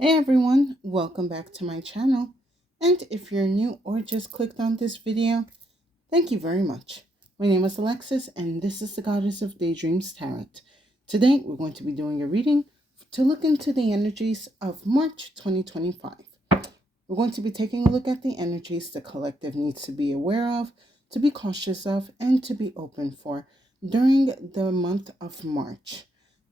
Hey everyone, welcome back to my channel. And if you're new or just clicked on this video, thank you very much. My name is Alexis and this is the Goddess of Daydreams Tarot. Today we're going to be doing a reading to look into the energies of March 2025. We're going to be taking a look at the energies the collective needs to be aware of, to be cautious of, and to be open for during the month of March.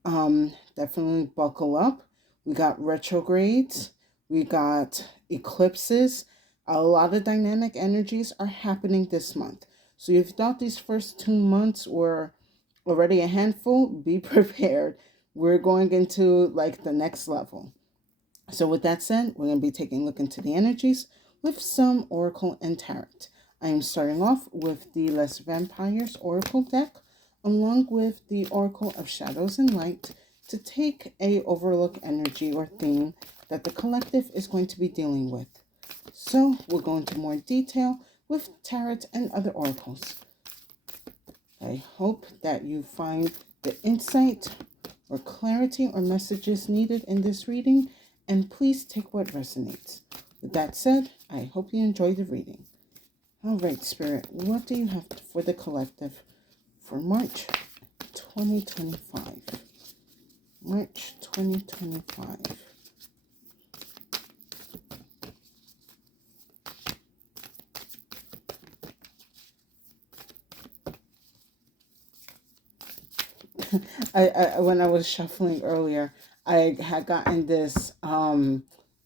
Definitely buckle up. We got retrogrades, we got eclipses. A lot of dynamic energies are happening this month. So if you thought these first 2 months were already a handful, be prepared. We're going into like the next level. So with that said, we're going to be taking a look into the energies with some Oracle and Tarot. I am starting off with the Les Vampires Oracle deck, along with the Oracle of Shadows and Light, to take a overlook energy or theme that the collective is going to be dealing with. So we'll go into more detail with Tarot and other oracles. I hope that you find the insight or clarity or messages needed in this reading, and please take what resonates. With that said, I hope you enjoy the reading. All right, Spirit, what do you have for the collective for March 2025? March 2025. I when I was shuffling earlier, I had gotten this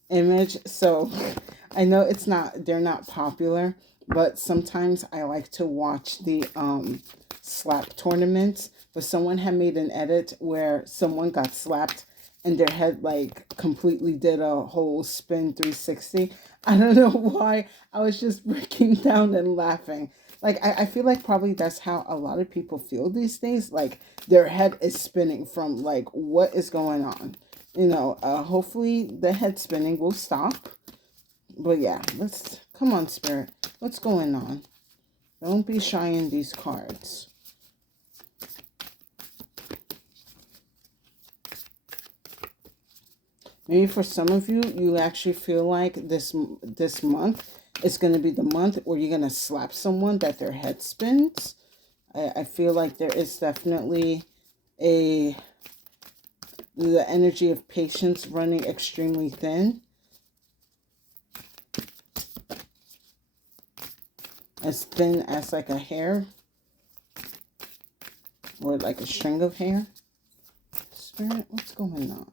image. So I know they're not popular, but sometimes I like to watch the slap tournaments. But someone had made an edit where someone got slapped and their head like completely did a whole spin 360. I don't know why. I was just breaking down and laughing. Like I feel like probably that's how a lot of people feel these days. Like their head is spinning from like what is going on. Hopefully the head spinning will stop. But yeah, let's come on, Spirit. What's going on? Don't be shy in these cards. Maybe for some of you, you actually feel like this month is going to be the month where you're going to slap someone that their head spins. I feel like there is definitely the energy of patience running extremely thin. As thin as like a hair or like a string of hair. Spirit, what's going on?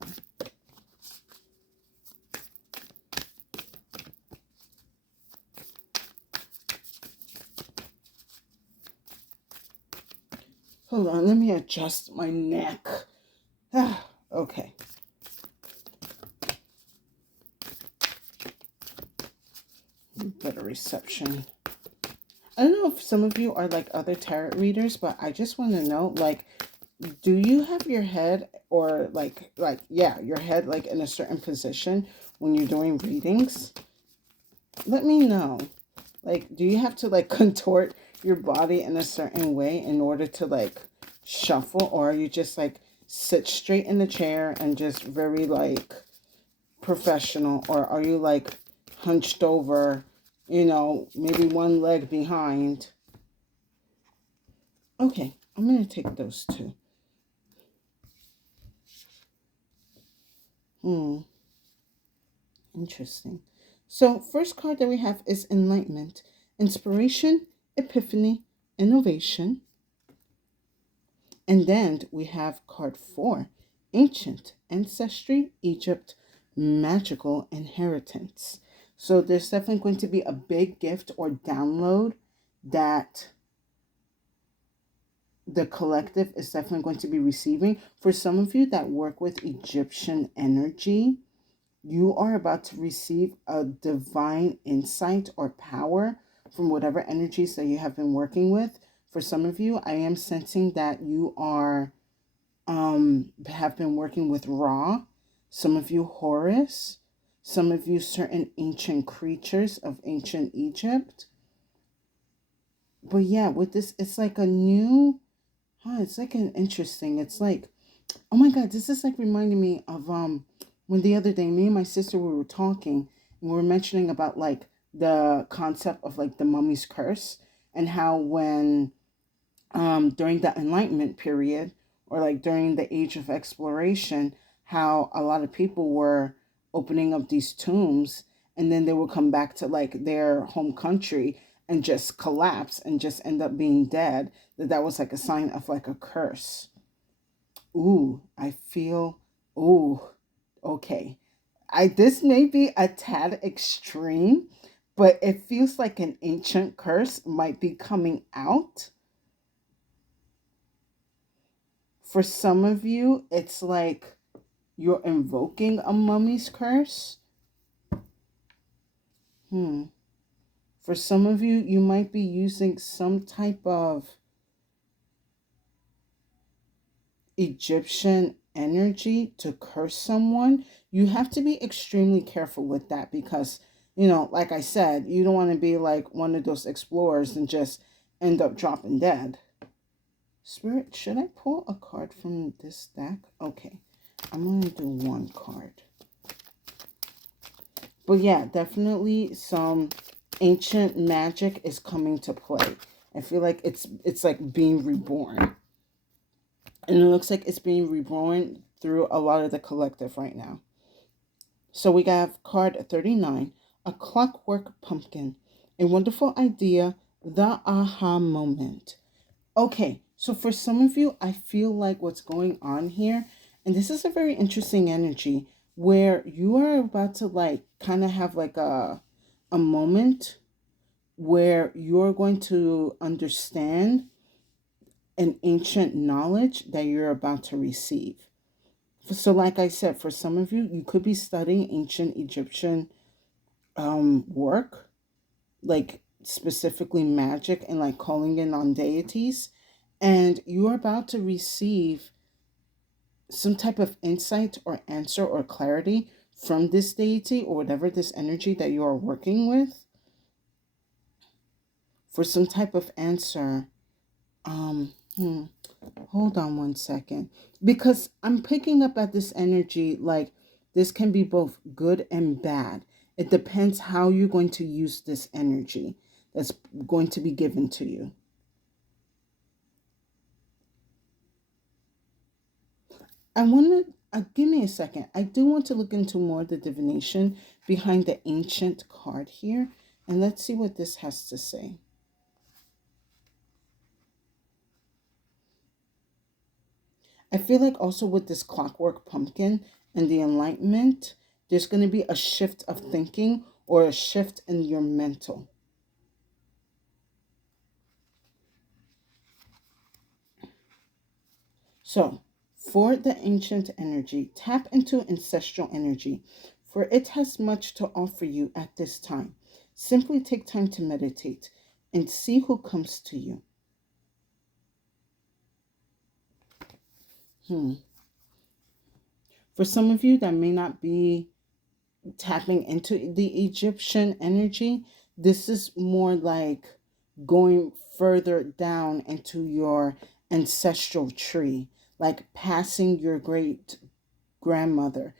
Hold on, let me adjust my neck. Okay. Better reception. I don't know if some of you are like other tarot readers, but I just want to know, like, do you have your head or your head like in a certain position when you're doing readings? Let me know. Like, do you have to like contort your body in a certain way in order to like shuffle, or are you just like sit straight in the chair and just very like professional, or are you like hunched over, maybe one leg behind? Okay, I'm going to take those two. Interesting. So, first card that we have is Enlightenment, Inspiration, Epiphany, Innovation. And then we have card 4, Ancient Ancestry, Egypt, Magical Inheritance. So there's definitely going to be a big gift or download that the collective is definitely going to be receiving. For some of you that work with Egyptian energy, you are about to receive a divine insight or power from whatever energies that you have been working with. For some of you, I am sensing that you are have been working with Ra. Some of you Horus. Some of you certain ancient creatures of ancient Egypt. But yeah, with this, it's like a new, it's like an interesting, it's like, oh my God, this is like reminding me of when the other day me and my sister we were talking and we were mentioning about like the concept of like the mummy's curse, and how when during the enlightenment period, or like during the age of exploration, how a lot of people were opening up these tombs, and then they would come back to like their home country and just collapse and just end up being dead, that was like a sign of like a curse. Ooh, I feel, ooh, okay. This may be a tad extreme, but it feels like an ancient curse might be coming out. For some of you, it's like you're invoking a mummy's curse. Hmm. For some of you, you might be using some type of Egyptian energy to curse someone. You have to be extremely careful with that because, like I said, you don't want to be like one of those explorers and just end up dropping dead. Spirit, should I pull a card from this deck? Okay, I'm going to do one card. But yeah, definitely some ancient magic is coming to play. I feel like it's like being reborn. And it looks like it's being reborn through a lot of the collective right now. So we have card 39, a clockwork pumpkin. A wonderful idea, the aha moment. Okay, so for some of you, I feel like what's going on here, and this is a very interesting energy where you are about to like kind of have like a moment where you're going to understand an ancient knowledge that you're about to receive. So, like I said, for some of you, you could be studying ancient Egyptian work, like specifically magic and like calling in on deities, and you're about to receive some type of insight or answer or clarity from this deity or whatever this energy that you are working with for some type of answer. Um, hmm, hold on one second. Because I'm picking up at this energy like this can be both good and bad. It depends how you're going to use this energy that's going to be given to you. I want to give me a second. I do want to look into more of the divination behind the ancient card here, and let's see what this has to say. I feel like also with this clockwork pumpkin and the enlightenment, there's going to be a shift of thinking or a shift in your mental. So, for the ancient energy, tap into ancestral energy, for it has much to offer you at this time. Simply take time to meditate and see who comes to you. Hmm. For some of you that may not be tapping into the Egyptian energy, this is more like going further down into your ancestral tree, like passing your great grandmother,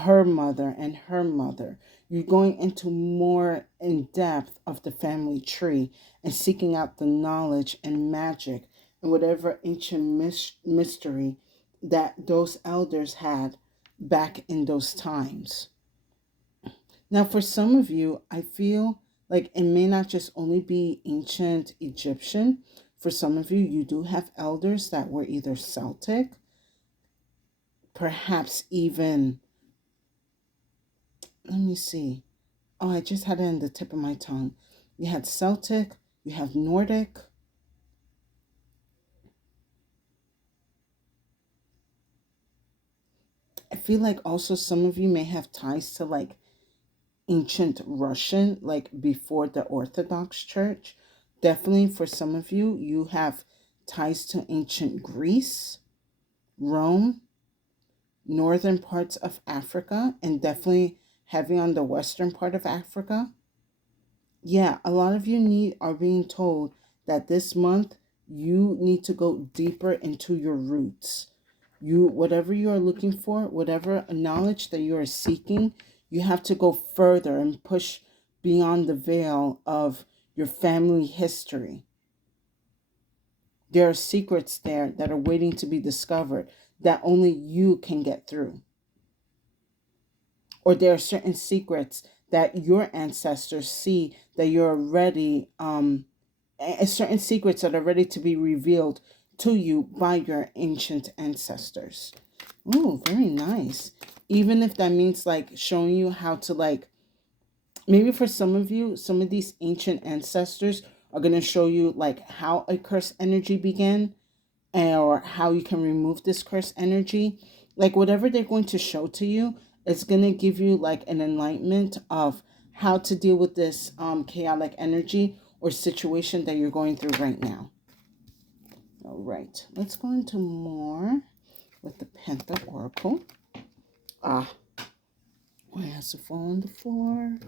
her mother, and her mother. You're going into more in depth of the family tree and seeking out the knowledge and magic and whatever ancient mystery that those elders had back in those times. Now, for some of you, I feel like it may not just only be ancient Egyptian. For some of you, you do have elders that were either Celtic, perhaps even, let me see. Oh, I just had it in the tip of my tongue. You had Celtic, you have Nordic. I feel like also some of you may have ties to like ancient Russian, like before the Orthodox Church. Definitely for some of you, you have ties to ancient Greece, Rome, northern parts of Africa, and definitely heavy on the western part of Africa. Yeah, a lot of you are being told that this month you need to go deeper into your roots. Whatever you are looking for, whatever knowledge that you are seeking, you have to go further and push beyond the veil of your family history. There are secrets there that are waiting to be discovered that only you can get through. Or there are certain secrets that your ancestors see that you're ready, certain secrets that are ready to be revealed to you by your ancient ancestors. Oh, very nice. Even if that means like showing you how to like, maybe for some of you, some of these ancient ancestors are going to show you like how a curse energy began, or how you can remove this curse energy. Like whatever they're going to show to you, it's going to give you like an enlightenment of how to deal with this chaotic energy or situation that you're going through right now. All right, let's go into more with the Penta Oracle. Why has to fall on the floor?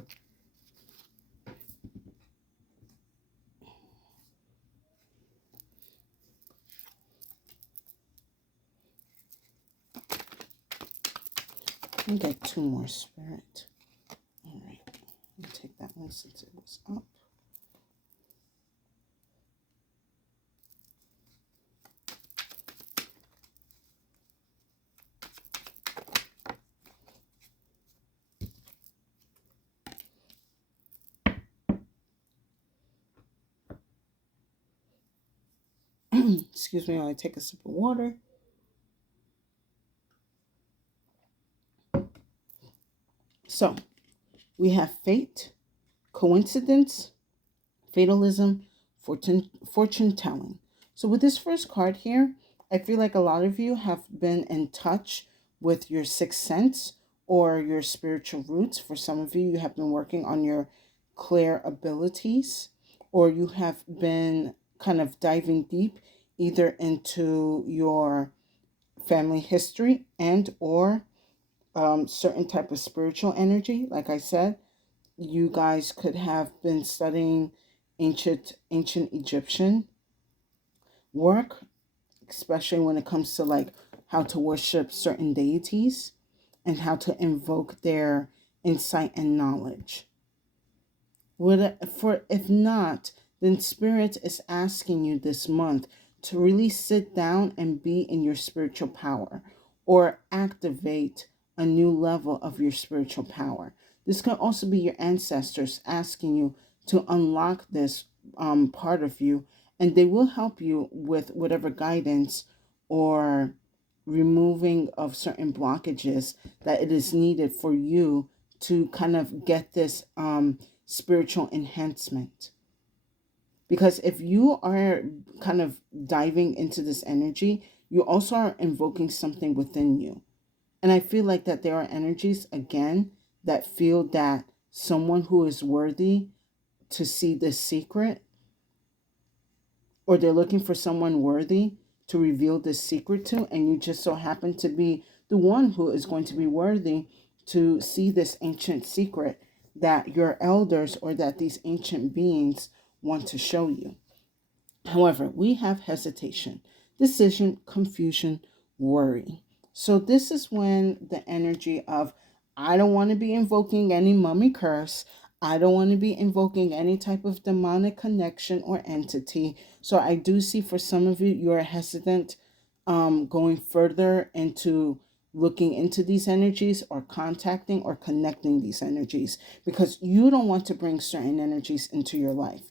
I get two more, Spirit. All right, I'll take that one since it was up. Excuse me while I take a sip of water. So, we have fate, coincidence, fatalism, fortune telling. So with this first card here, I feel like a lot of you have been in touch with your sixth sense or your spiritual roots. For some of you, you have been working on your clear abilities, or you have been kind of diving deep either into your family history and or certain type of spiritual energy. Like I said, you guys could have been studying ancient Egyptian work, especially when it comes to like how to worship certain deities and how to invoke their insight and knowledge. If not, then Spirit is asking you this month to really sit down and be in your spiritual power or activate a new level of your spiritual power. This can also be your ancestors asking you to unlock this part of you, and they will help you with whatever guidance or removing of certain blockages that it is needed for you to kind of get this spiritual enhancement. Because if you are kind of diving into this energy, you also are invoking something within you. And I feel like that there are energies, again, that feel that someone who is worthy to see this secret, or they're looking for someone worthy to reveal this secret to, and you just so happen to be the one who is going to be worthy to see this ancient secret that your elders or that these ancient beings want to show you. However, we have hesitation, decision, confusion, worry. So this is when the energy of, I don't want to be invoking any mummy curse. I don't want to be invoking any type of demonic connection or entity. So I do see for some of you, you're hesitant going further into looking into these energies or contacting or connecting these energies because you don't want to bring certain energies into your life.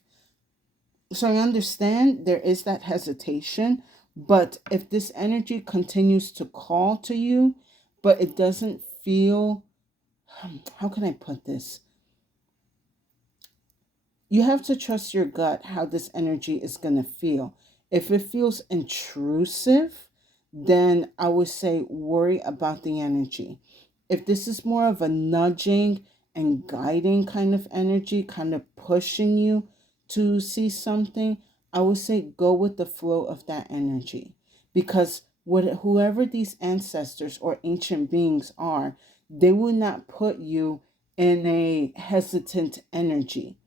So I understand there is that hesitation, but if this energy continues to call to you, but it doesn't feel, how can I put this? You have to trust your gut how this energy is going to feel. If it feels intrusive, then I would say worry about the energy. If this is more of a nudging and guiding kind of energy, kind of pushing you to see something, I would say go with the flow of that energy. Because whoever these ancestors or ancient beings are, they will not put you in a hesitant energy.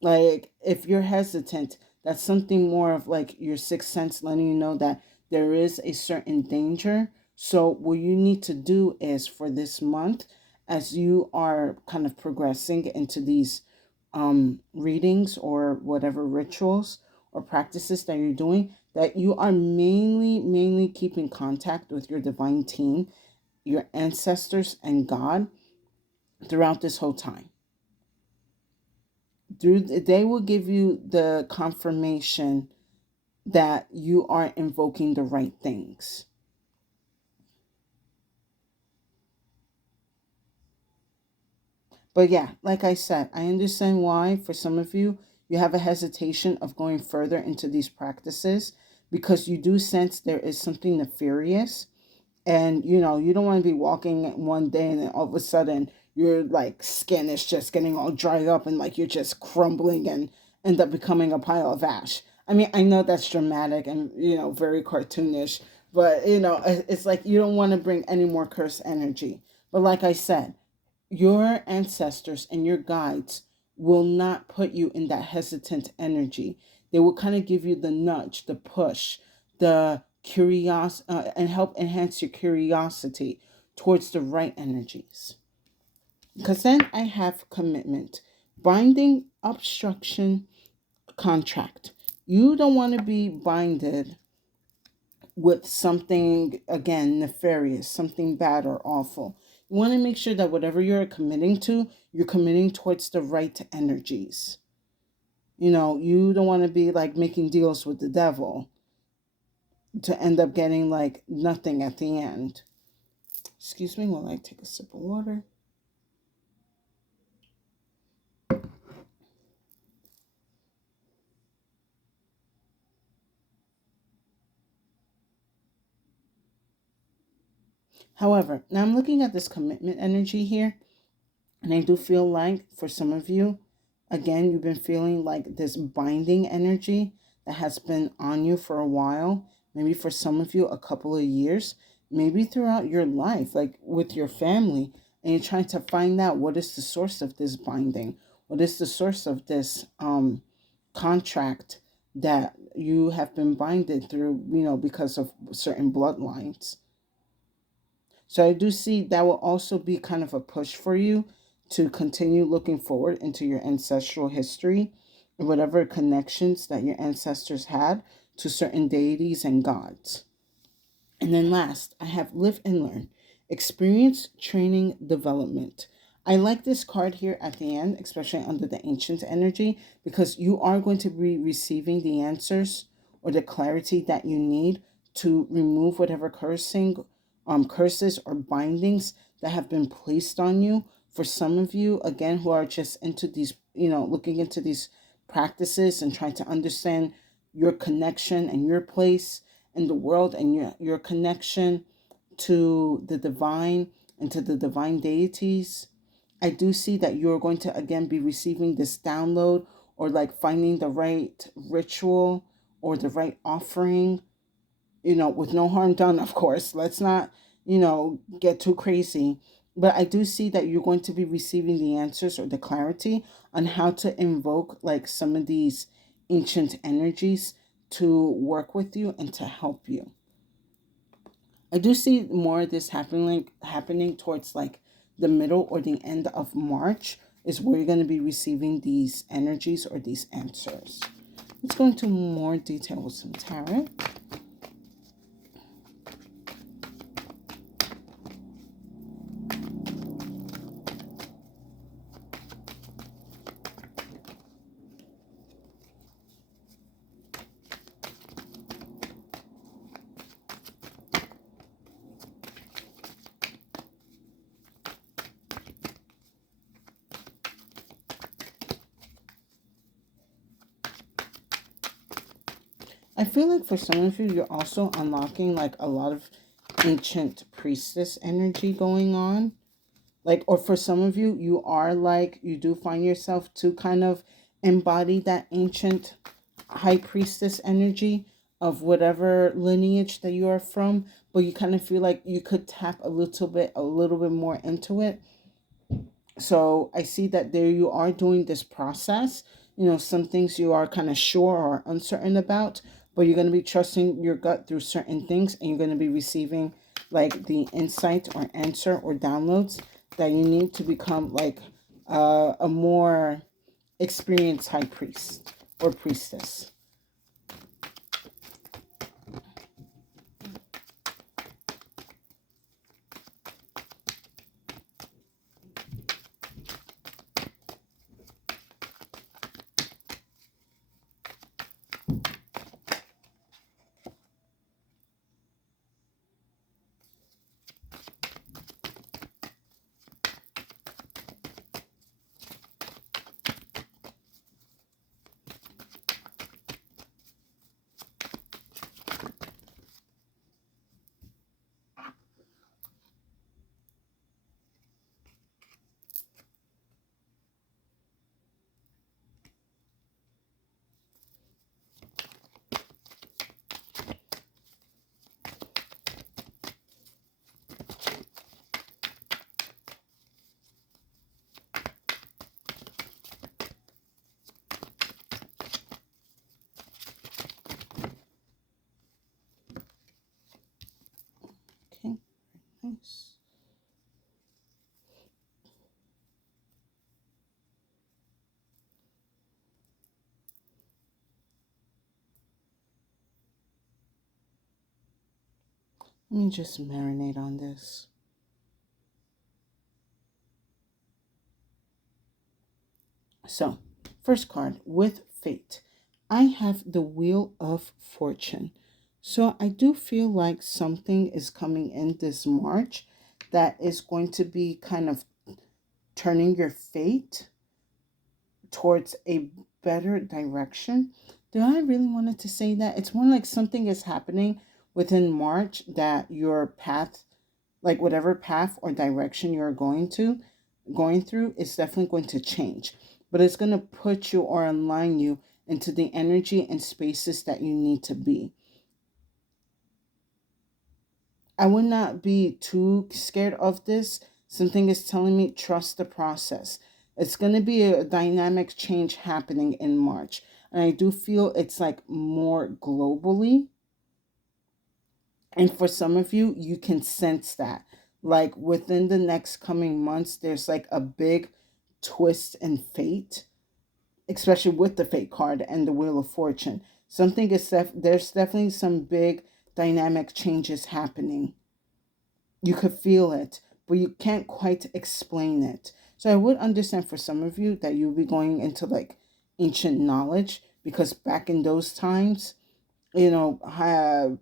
Like if you're hesitant, that's something more of like your sixth sense letting you know that there is a certain danger. So what you need to do is for this month, as you are kind of progressing into these readings or whatever rituals or practices that you're doing, that you are mainly keeping contact with your divine team, your ancestors, and God throughout this whole time. They will give you the confirmation that you are invoking the right things. But yeah, like I said, I understand why for some of you, you have a hesitation of going further into these practices because you do sense there is something nefarious. And you don't want to be walking one day and then all of a sudden your like skin is just getting all dried up and like you're just crumbling and end up becoming a pile of ash. I mean, I know that's dramatic and very cartoonish, but it's like you don't want to bring any more cursed energy. But like I said, your ancestors and your guides will not put you in that hesitant energy. They will kind of give you the nudge, the push, the curiosity, and help enhance your curiosity towards the right energies. Because then I have commitment, binding, obstruction, contract. You don't want to be binded with something, again, nefarious, something bad or awful. You want to make sure that whatever you're committing to, you're committing towards the right energies. You don't want to be like making deals with the devil to end up getting like nothing at the end. Excuse me while I take a sip of water. However, now I'm looking at this commitment energy here, and I do feel like for some of you, again, you've been feeling like this binding energy that has been on you for a while. Maybe for some of you, a couple of years, maybe throughout your life, like with your family, and you're trying to find out what is the source of this binding, what is the source of this contract that you have been binded through, because of certain bloodlines. So I do see that will also be kind of a push for you to continue looking forward into your ancestral history and whatever connections that your ancestors had to certain deities and gods. And then last, I have live and learn, experience, training, development. I like this card here at the end, especially under the ancient energy, because you are going to be receiving the answers or the clarity that you need to remove whatever curses or bindings that have been placed on you. For some of you, again, who are just into these, looking into these practices and trying to understand your connection and your place in the world and your connection to the divine and to the divine deities, I do see that you're going to again be receiving this download or like finding the right ritual or the right offering, with no harm done, of course. Let's not, get too crazy. But I do see that you're going to be receiving the answers or the clarity on how to invoke like some of these ancient energies to work with you and to help you. I do see more of this happening towards like the middle or the end of March is where you're going to be receiving these energies or these answers. Let's go into more detail with some tarot. I feel like for some of you, you're also unlocking like a lot of ancient priestess energy going on. Like, or for some of you, you are like, you do find yourself to kind of embody that ancient high priestess energy of whatever lineage that you are from, but you kind of feel like you could tap a little bit more into it. So I see that there you are doing this process. Some things you are kind of sure or uncertain about, but you're going to be trusting your gut through certain things, and you're going to be receiving like the insight or answer or downloads that you need to become like a more experienced high priest or priestess. Okay, nice. Let me just marinate on this. So, first card, with fate. I have the Wheel of Fortune. So, I do feel like something is coming in this March that is going to be kind of turning your fate towards a better direction. Do I really wanted to say that? It's more like something is happening within March that your path, like whatever path or direction you're going through, is definitely going to change. But it's going to put you or align you into the energy and spaces that you need to be. I would not be too scared of this. Something is telling me trust the process. It's going to be a dynamic change happening in March. And I do feel it's like more globally. And for some of you, you can sense that. Like within the next coming months, there's like a big twist in fate, especially with the fate card and the Wheel of Fortune. Something is there's definitely some big dynamic changes happening. You could feel it, but you can't quite explain it. So I would understand for some of you that you'll be going into like ancient knowledge, because back in those times,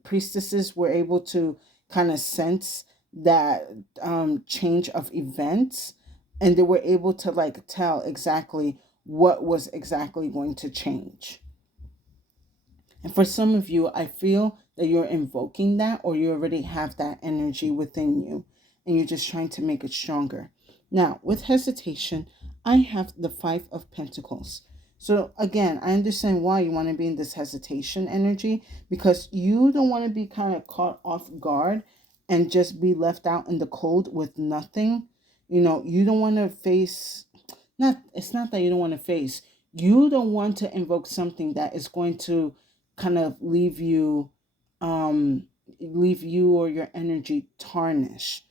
priestesses were able to kind of sense that change of events, and they were able to like tell exactly what was exactly going to change. And for some of you, I feel that you're invoking that, or you already have that energy within you and you're just trying to make it stronger. Now, with hesitation, I have the Five of Pentacles. So, again, I understand why you want to be in this hesitation energy, because you don't want to be kind of caught off guard and just be left out in the cold with nothing. You don't want to face, it's not that you don't want to face, you don't want to invoke something that is going to kind of um leave you or your energy tarnished.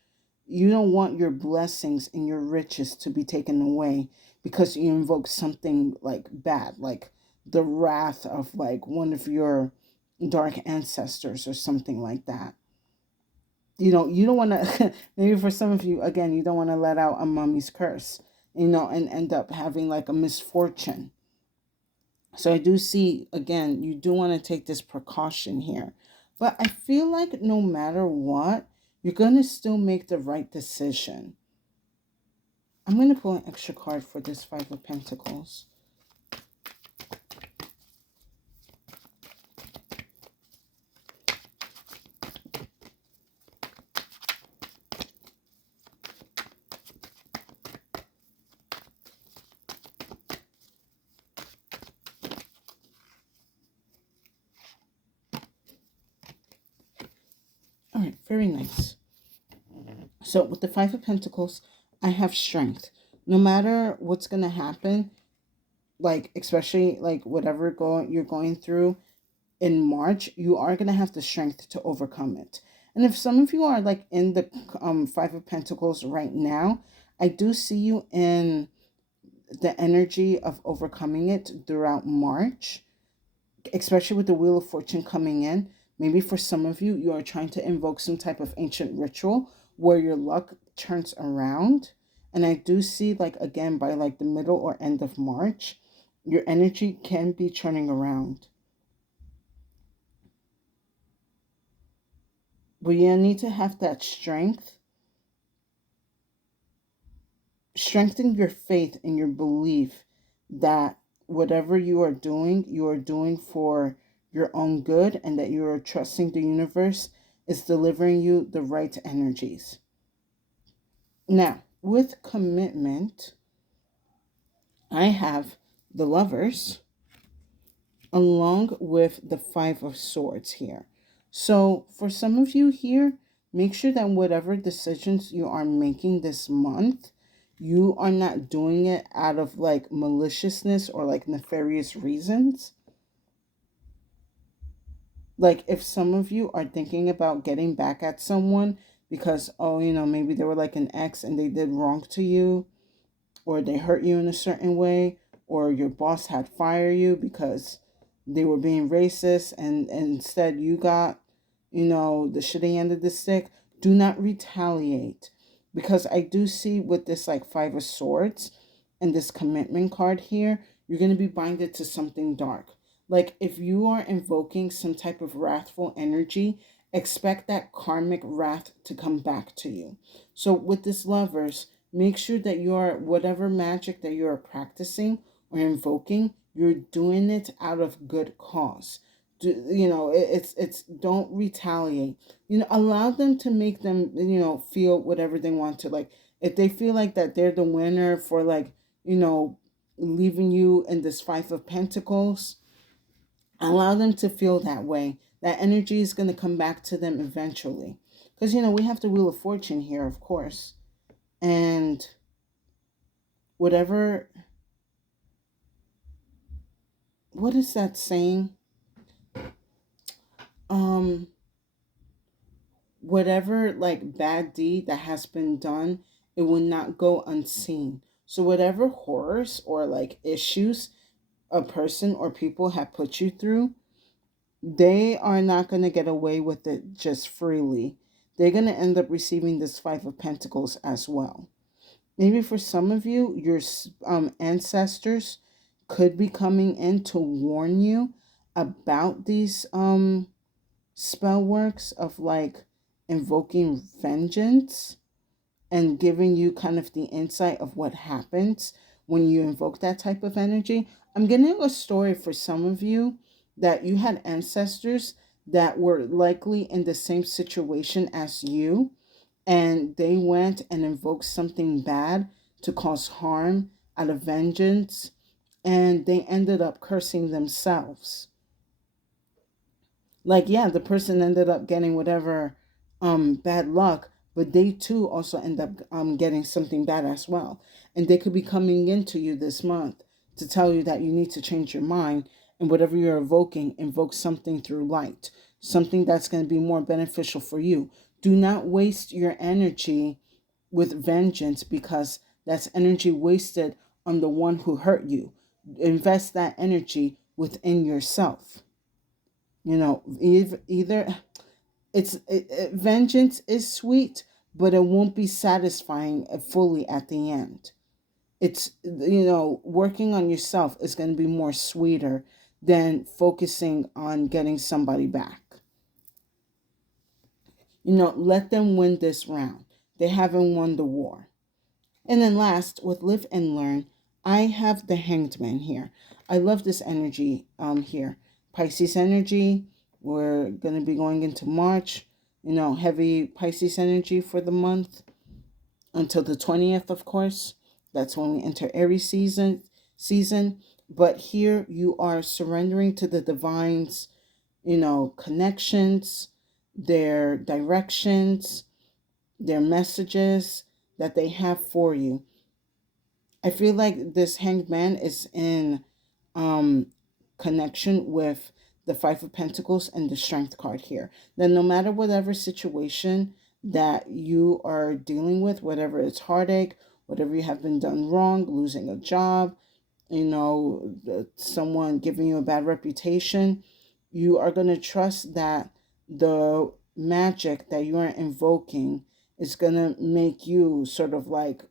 You don't want your blessings and your riches to be taken away because you invoke something like bad, like the wrath of like one of your dark ancestors or something like that. You don't want to maybe for some of you, again, you don't want to let out a mummy's curse, and end up having like a misfortune. So I do see, again, you do want to take this precaution here. But I feel like no matter what, you're going to still make the right decision. I'm going to pull an extra card for this Five of Pentacles. All right, very nice. So with the Five of Pentacles, I have strength. No matter what's going to happen, like especially like whatever you're going through, in March, you are going to have the strength to overcome it. And if some of you are like in the Five of Pentacles right now, I do see you in the energy of overcoming it throughout March, especially with the Wheel of Fortune coming in. Maybe for some of you, you are trying to invoke some type of ancient ritual where your luck turns around. And I do see, like, again, by like the middle or end of March, your energy can be turning around. But you need to have that strength. Strengthen your faith and your belief that whatever you are doing for your own good, and that you are trusting the universe is delivering you the right energies. Now, with commitment, I have the Lovers along with the Five of Swords here. So for some of you here, make sure that whatever decisions you are making this month, you are not doing it out of like maliciousness or like nefarious reasons. Like if some of you are thinking about getting back at someone because, oh, maybe they were like an ex and they did wrong to you, or they hurt you in a certain way, or your boss had fired you because they were being racist, and instead you got, the shitty end of the stick. Do not retaliate, because I do see with this like Five of Swords and this commitment card here, you're going to be binded to something dark. Like if you are invoking some type of wrathful energy, expect that karmic wrath to come back to you. So with this Lovers, make sure that your whatever magic that you're practicing or invoking, you're doing it out of good cause. It's don't retaliate. Allow them to make them, feel whatever they want to. Like if they feel like that they're the winner for like, leaving you in this Five of Pentacles, allow them to feel that way. That energy is going to come back to them eventually. Because, we have the Wheel of Fortune here, of course. And whatever, what is that saying? Whatever like bad deed that has been done, it will not go unseen. So whatever horrors or like issues a person or people have put you through, they are not going to get away with it just freely. They're going to end up receiving this Five of Pentacles as well. Maybe for some of you, your ancestors could be coming in to warn you about these spell works of like invoking vengeance, and giving you kind of the insight of what happens when you invoke that type of energy. I'm getting a story for some of you that you had ancestors that were likely in the same situation as you, and they went and invoked something bad to cause harm out of vengeance, and they ended up cursing themselves. Like, yeah, the person ended up getting whatever bad luck, but they too also end up getting something bad as well. And they could be coming into you this month to tell you that you need to change your mind, and whatever you're evoking, invoke something through light, something that's going to be more beneficial for you. Do not waste your energy with vengeance, because that's energy wasted on the one who hurt you. Invest that energy within yourself. Either vengeance is sweet, but it won't be satisfying fully at the end. It's, working on yourself is going to be more sweeter than focusing on getting somebody back. Let them win this round. They haven't won the war. And then last, with Live and Learn, I have the Hanged Man here. I love this energy here. Pisces energy. We're going to be going into March. Heavy Pisces energy for the month until the 20th, of course. That's when we enter Aries season. But here you are surrendering to the divine's, connections, their directions, their messages that they have for you. I feel like this Hanged Man is in connection with the Five of Pentacles and the Strength card here. Then no matter whatever situation that you are dealing with, whatever it's heartache, whatever you have been done wrong, losing a job, someone giving you a bad reputation, you are going to trust that the magic that you are invoking is going to make you sort of like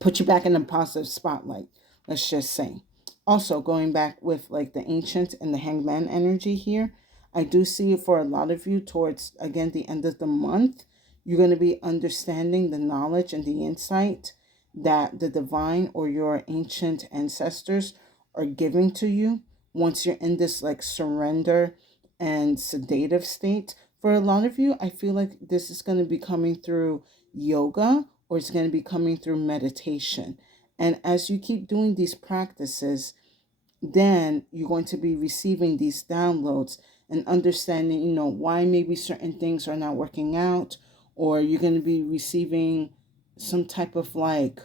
put you back in the positive spotlight, let's just say. Also, going back with like the ancient and the hangman energy here, I do see for a lot of you towards, again, the end of the month, you're going to be understanding the knowledge and the insight that the divine or your ancient ancestors are giving to you once you're in this like surrender and sedative state. For a lot of you, I feel like this is going to be coming through yoga, or it's going to be coming through meditation. And as you keep doing these practices, then you're going to be receiving these downloads and understanding, why maybe certain things are not working out, or you're going to be receiving some type of like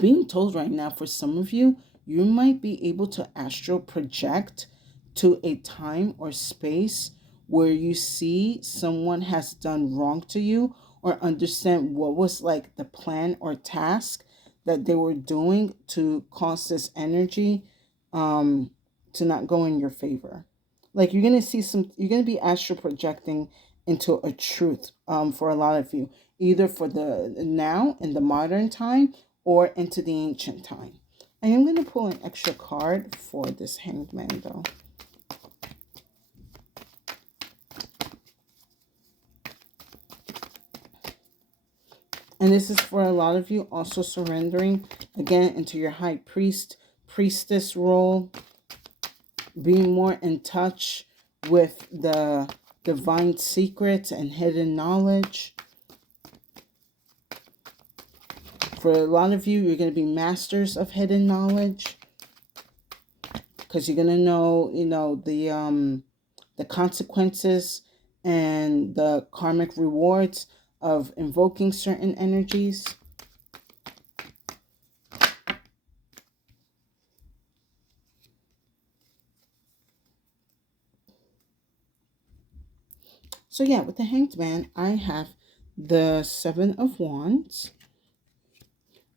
being told right now, for some of you, you might be able to astral project to a time or space where you see someone has done wrong to you, or understand what was like the plan or task that they were doing to cause this energy to not go in your favor. Like you're going to be astral projecting into a truth for a lot of you, either for the now in the modern time or into the ancient time. I am going to pull an extra card for this Hanged Man though. And this is for a lot of you also surrendering again into your high priestess role, being more in touch with the divine secrets and hidden knowledge. For a lot of you, you're going to be masters of hidden knowledge, because you're going to know, the consequences and the karmic rewards of invoking certain energies. So yeah, with the Hanged Man, I have the Seven of Wands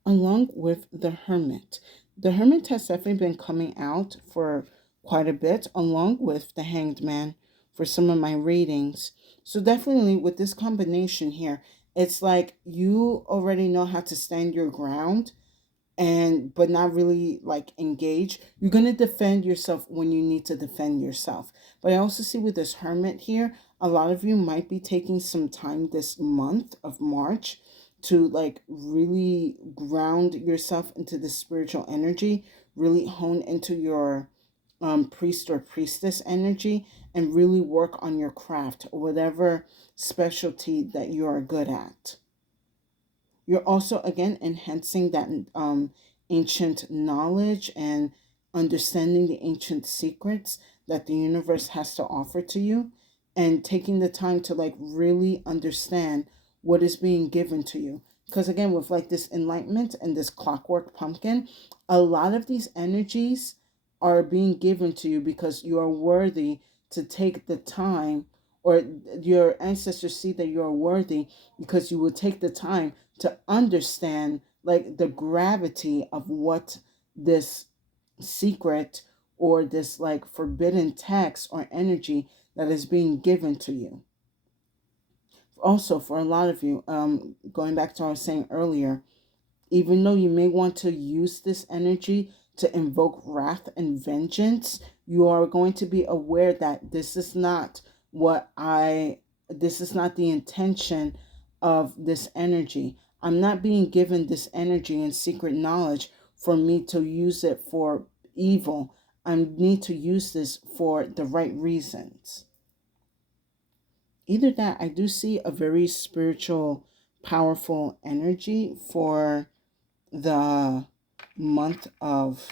along with the Hermit. The Hermit has definitely been coming out for quite a bit, along with the Hanged Man for some of my readings. So definitely with this combination here, it's like you already know how to stand your ground, but not really like engage. You're going to defend yourself when you need to defend yourself. But I also see with this Hermit here, a lot of you might be taking some time this month of March to like really ground yourself into the spiritual energy, really hone into your priest or priestess energy, and really work on your craft or whatever specialty that you are good at. You're also, again, enhancing that ancient knowledge and understanding the ancient secrets that the universe has to offer to you, and taking the time to like really understand what is being given to you. Because again, with like this enlightenment and this clockwork pumpkin, a lot of these energies are being given to you because you are worthy to take the time, or your ancestors see that you are worthy because you will take the time to understand like the gravity of what this secret or this like forbidden text or energy that is being given to you. Also, for a lot of you, going back to what I was saying earlier, even though you may want to use this energy to invoke wrath and vengeance, you are going to be aware that this is not this is not the intention of this energy. I'm not being given this energy and secret knowledge for me to use it for evil. I need to use this for the right reasons. Either that, I do see a very spiritual, powerful energy for the month of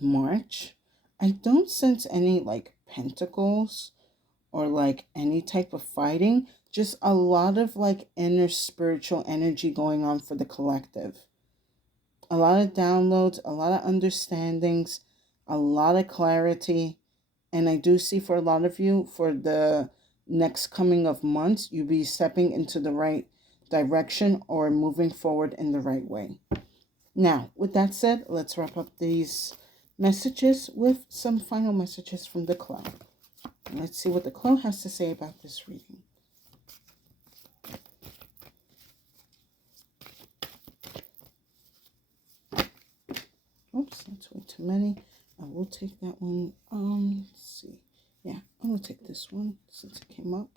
March. I don't sense any like pentacles or like any type of fighting, just a lot of like inner spiritual energy going on for the collective. A lot of downloads, a lot of understandings, a lot of clarity. And I do see for a lot of you, for the next coming of months, you'll be stepping into the right direction or moving forward in the right way. Now, with that said, let's wrap up these messages with some final messages from the Crow. Let's see what the Crow has to say about this reading. Oops, that's way too many. I will take that one. Let's see. Yeah, I will take this one since it came up.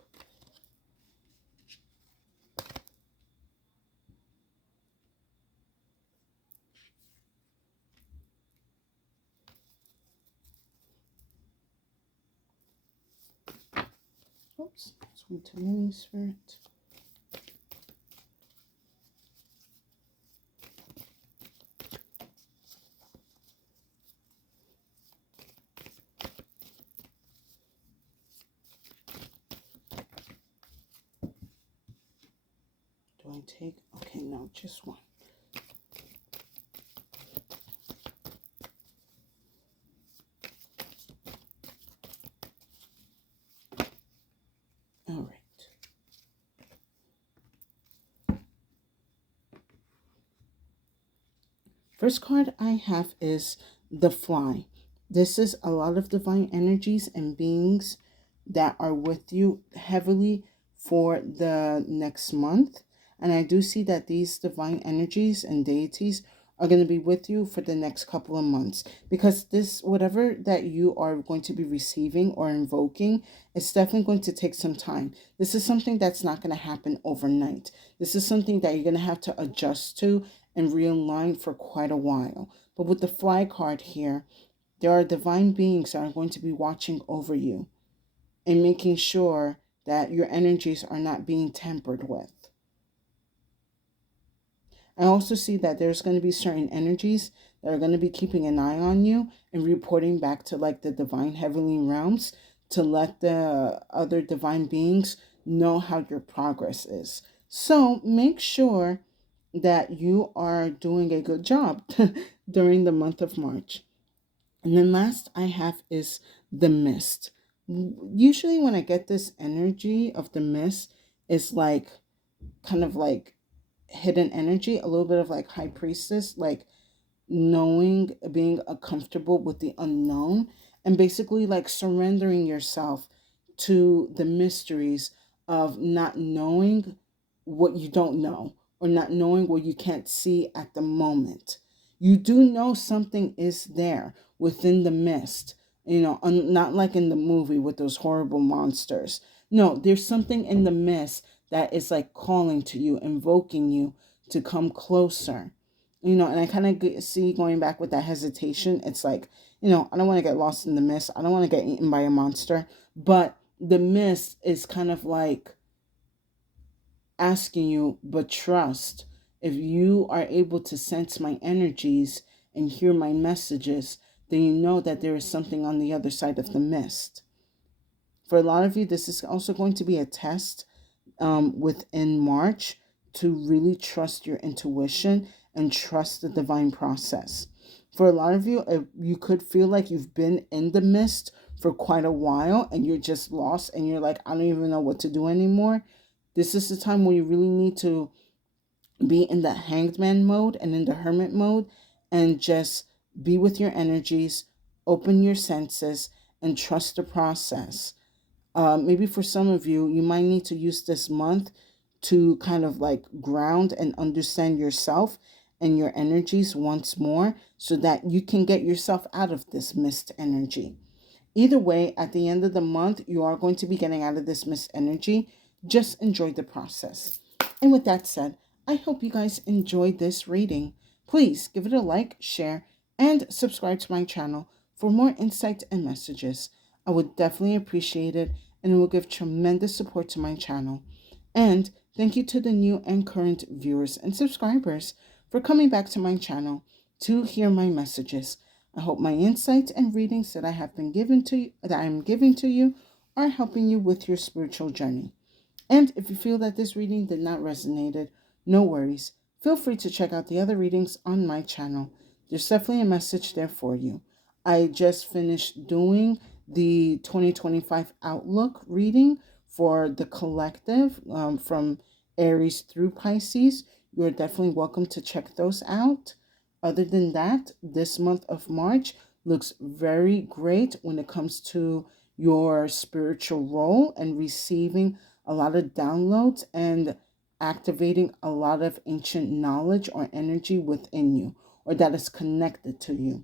Oops, that's one too many, Spirit. Do I take? Okay, no, just one. All right. First card I have is the Fly. This is a lot of divine energies and beings that are with you heavily for the next month. And I do see that these divine energies and deities are going to be with you for the next couple of months, because this, whatever that you are going to be receiving or invoking, it's definitely going to take some time. This is something that's not going to happen overnight. This is something that you're going to have to adjust to and realign for quite a while. But with the Fly card here, there are divine beings that are going to be watching over you and making sure that your energies are not being tampered with. I also see that there's going to be certain energies that are going to be keeping an eye on you and reporting back to like the divine heavenly realms to let the other divine beings know how your progress is. So make sure that you are doing a good job during the month of March. And then last I have is the mist. Usually when I get this energy of the mist, it's like kind of like hidden energy, a little bit of like high priestess, like knowing, being comfortable with the unknown, and basically like surrendering yourself to the mysteries of not knowing what you don't know, or not knowing what you can't see at the moment. You do know something is there within the mist, not like in the movie with those horrible monsters. No, there's something in the mist that is like calling to you, invoking you to come closer. And I kind of see going back with that hesitation. It's like, I don't want to get lost in the mist. I don't want to get eaten by a monster. But the mist is kind of like asking you, but trust. If you are able to sense my energies and hear my messages, then you know that there is something on the other side of the mist. For a lot of you, this is also going to be a test within March to really trust your intuition and trust the divine process. For a lot of you, you could feel like you've been in the mist for quite a while and you're just lost and you're like, I don't even know what to do anymore. This is the time where you really need to be in the hanged man mode and in the hermit mode and just be with your energies, open your senses, and trust the process. Maybe for some of you, you might need to use this month to kind of like ground and understand yourself and your energies once more so that you can get yourself out of this mist energy. Either way, at the end of the month, you are going to be getting out of this mist energy. Just enjoy the process. And with that said, I hope you guys enjoyed this reading. Please give it a like, share, and subscribe to my channel for more insights and messages. I would definitely appreciate it, and it will give tremendous support to my channel. And thank you to the new and current viewers and subscribers for coming back to my channel to hear my messages. I hope my insights and readings that I'm giving to you are helping you with your spiritual journey. And if you feel that this reading did not resonate, no worries. feel free to check out the other readings on my channel. There's definitely a message there for you. I just finished doing the 2025 Outlook reading for the collective from Aries through Pisces. You're definitely welcome to check those out. Other than that, this month of March looks very great when it comes to your spiritual role and receiving a lot of downloads and activating a lot of ancient knowledge or energy within you or that is connected to you.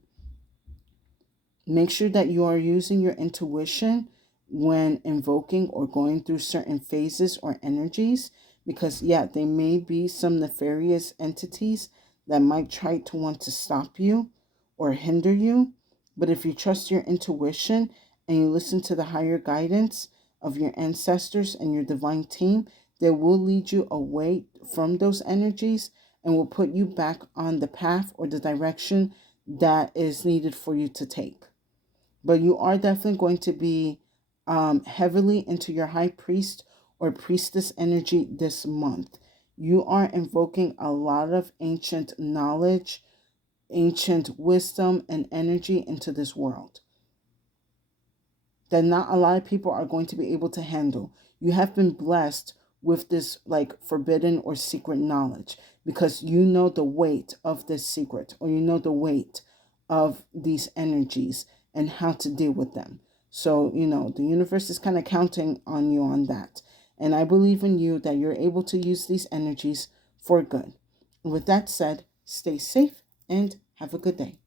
Make sure that you are using your intuition when invoking or going through certain phases or energies, because there may be some nefarious entities that might try to want to stop you or hinder you. But if you trust your intuition and you listen to the higher guidance of your ancestors and your divine team, they will lead you away from those energies and will put you back on the path or the direction that is needed for you to take. But you are definitely going to be heavily into your high priest or priestess energy this month. You are invoking a lot of ancient knowledge, ancient wisdom, and energy into this world that not a lot of people are going to be able to handle. You have been blessed with this like forbidden or secret knowledge because you know the weight of this secret, or you know the weight of these energies and how to deal with them. So, the universe is kind of counting on you on that. And I believe in you that you're able to use these energies for good. With that said, stay safe and have a good day.